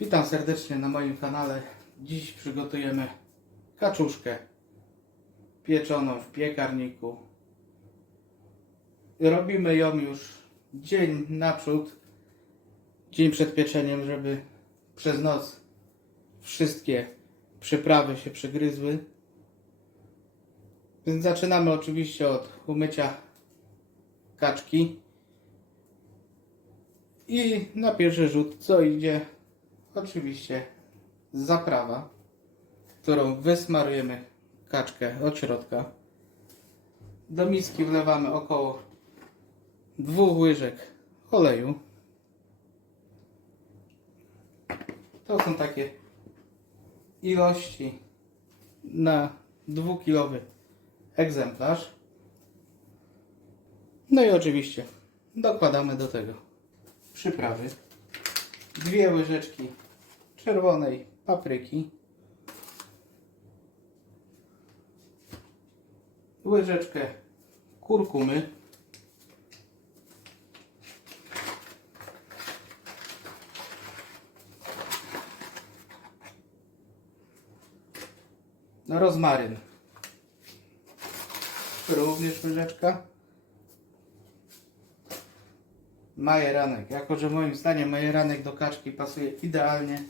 Witam serdecznie na moim kanale. Dziś przygotujemy kaczuszkę pieczoną w piekarniku. Robimy ją już dzień naprzód, dzień przed pieczeniem, żeby przez noc wszystkie przyprawy się przygryzły. Więc zaczynamy oczywiście od umycia kaczki. I na pierwszy rzut co idzie? Oczywiście zaprawa, którą wysmarujemy kaczkę od środka. Do miski wlewamy około dwóch łyżek oleju. To są takie ilości na dwukilowy egzemplarz. No i oczywiście dokładamy do tego przyprawy. Dwie łyżeczki czerwonej papryki. Łyżeczkę kurkumy. Rozmaryn. Również łyżeczka. Majeranek. Jako, że moim zdaniem majeranek do kaczki pasuje idealnie,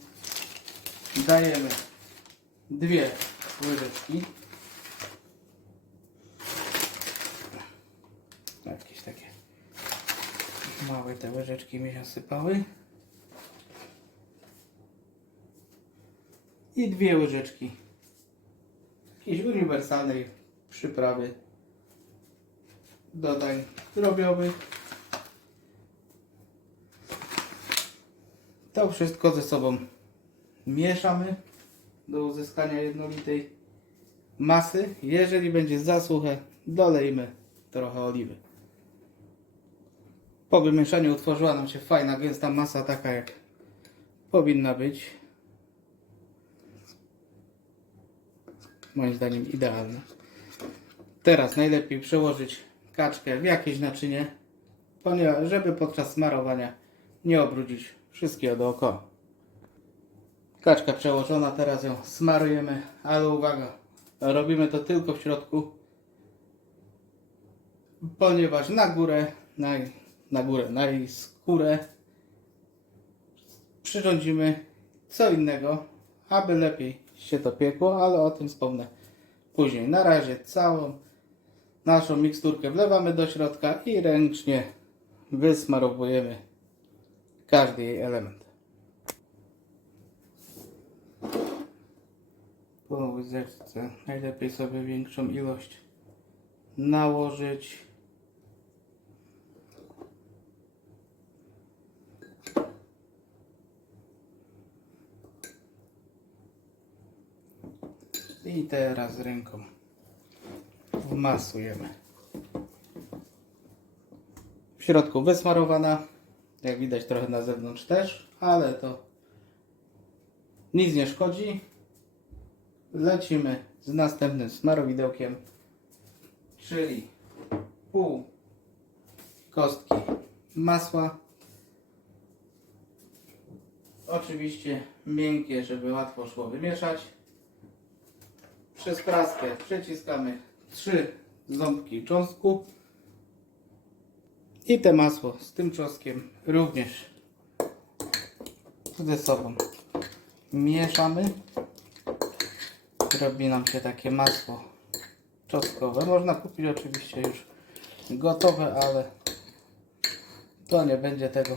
dajemy dwie łyżeczki. Jakieś takie małe te łyżeczki mi się sypały. I dwie łyżeczki jakiejś uniwersalnej przyprawy do dań drobiowych. To wszystko ze sobą mieszamy do uzyskania jednolitej masy. Jeżeli będzie za suche, dolejmy trochę oliwy. Po wymieszaniu utworzyła nam się fajna, gęsta masa, taka jak powinna być. Moim zdaniem idealna. Teraz najlepiej przełożyć kaczkę w jakieś naczynie, żeby podczas smarowania nie obrudzić wszystkiego dookoła. Kaczka przełożona, teraz ją smarujemy, ale uwaga, robimy to tylko w środku, ponieważ na górę, na, na górę, na jej skórę przyrządzimy co innego, aby lepiej się to piekło, ale o tym wspomnę później. Na razie całą naszą miksturkę wlewamy do środka i ręcznie wysmarowujemy każdy jej element. Po łyżeczce najlepiej sobie większą ilość nałożyć. I teraz ręką wmasujemy. W środku wysmarowana. Jak widać trochę na zewnątrz też, ale to nic nie szkodzi. Lecimy z następnym smarowidełkiem, czyli pół kostki masła. Oczywiście miękkie, żeby łatwo szło wymieszać. Przez praskę przeciskamy trzy ząbki cząstku. I te masło z tym czosnkiem również ze sobą mieszamy. Robi nam się takie masło czosnkowe. Można kupić oczywiście już gotowe, ale to nie będzie tego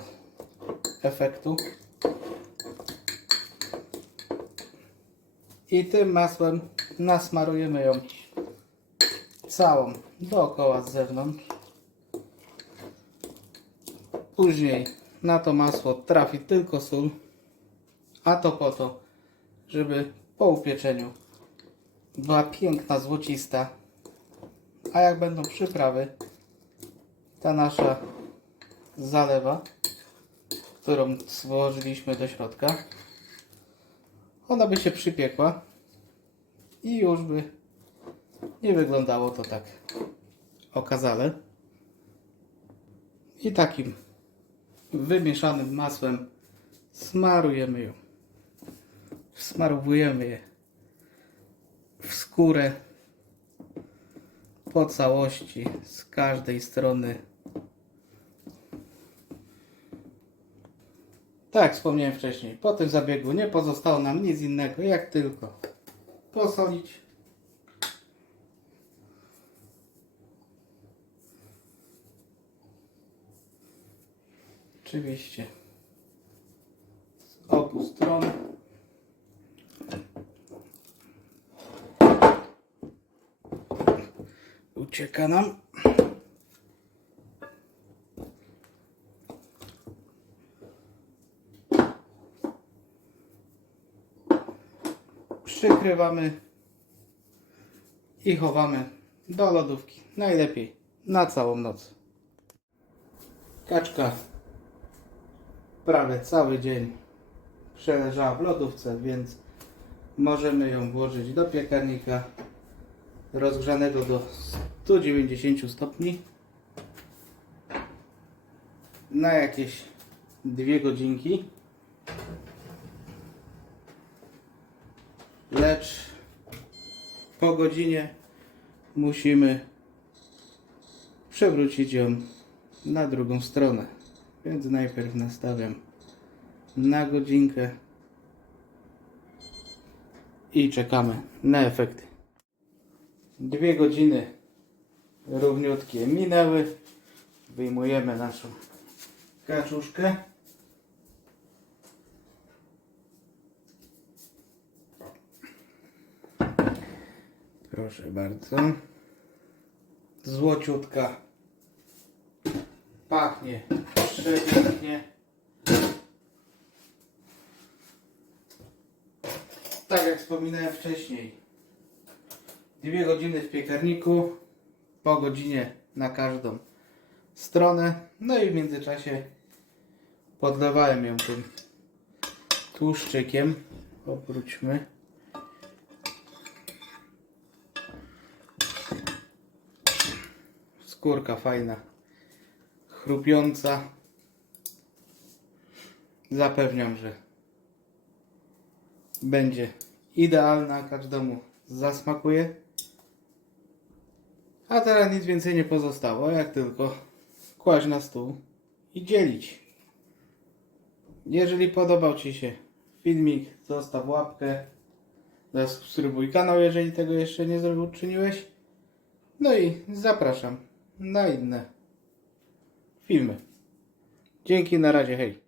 efektu. I tym masłem nasmarujemy ją całą dookoła z zewnątrz. Później na to masło trafi tylko sól, a to po to, żeby po upieczeniu była piękna, złocista. A jak będą przyprawy, ta nasza zalewa, którą złożyliśmy do środka, ona by się przypiekła i już by nie wyglądało to tak okazale. I takim wymieszanym masłem smarujemy ją Wsmarowujemy je w skórę po całości z każdej strony. Tak jak wspomniałem wcześniej, po tym zabiegu nie pozostało nam nic innego, jak tylko posolić. Oczywiście Ucieka nam. Przykrywamy i chowamy do lodówki. Najlepiej na całą noc. Kaczka prawie cały dzień przeleżała w lodówce, więc możemy ją włożyć do piekarnika rozgrzanego do 190 stopni na jakieś dwie godzinki. Lecz po godzinie musimy przewrócić ją na drugą stronę. Więc najpierw nastawiam na godzinkę i czekamy na efekty. Dwie godziny równiutkie minęły. Wyjmujemy naszą kaczuszkę. Proszę bardzo. Złociutka. Pachnie przepięknie. Tak jak wspominałem wcześniej, dwie godziny w piekarniku, po godzinie na każdą stronę. No i w międzyczasie podlewałem ją tym tłuszczykiem. Obróćmy. Skórka fajna, chrupiąca. Zapewniam, że będzie idealna, każdemu zasmakuje. A teraz nic więcej nie pozostało, jak tylko kłaść na stół i dzielić. Jeżeli podobał Ci się filmik, zostaw łapkę, zasubskrybuj kanał, jeżeli tego jeszcze nie zrobił, uczyniłeś. No i zapraszam na inne filmy. Dzięki, na razie, hej.